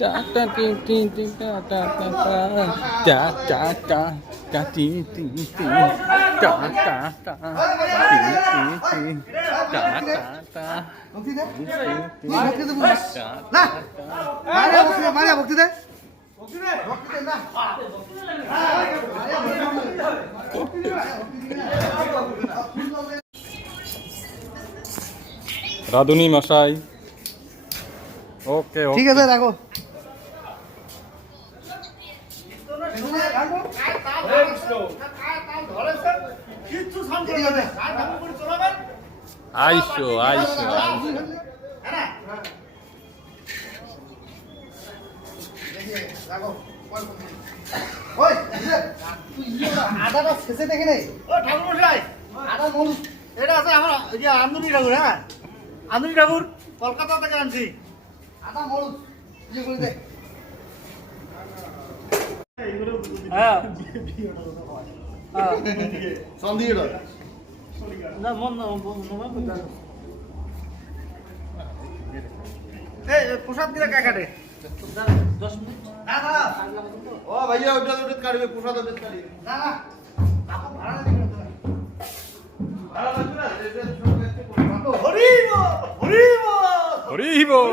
টা টা টি টি টি টা টা টা টা টা টা টা টি টি টি টা টা টা টি টি টি টা টা টা ভক্তি দে টি টি ভক্তি দে টা না মারিয়া ভক্তি দে ভক্তি দে না রাধুনি মশাই ওকে ঠিক আছে রাখো আইসো আইসো আদাটা শেষে দেখে নেই আদা মূল এটা আছে আমার ওই যে আন্দুরি ঠাকুর, হ্যাঁ আন্দুরি ঠাকুর কলকাতা থেকে আনছি। আদা মূল ইয়ে করে দে হ্যাঁ সন্ধিটা না মন এই প্রসাদ দিলে কাকাটে 10 মিনিট না না ও ভাইয়া ওটা ওটা কাটবে প্রসাদ ওটা কাটবে না না আপু ভাড়া দিবেন হরিব হরিব হরি বল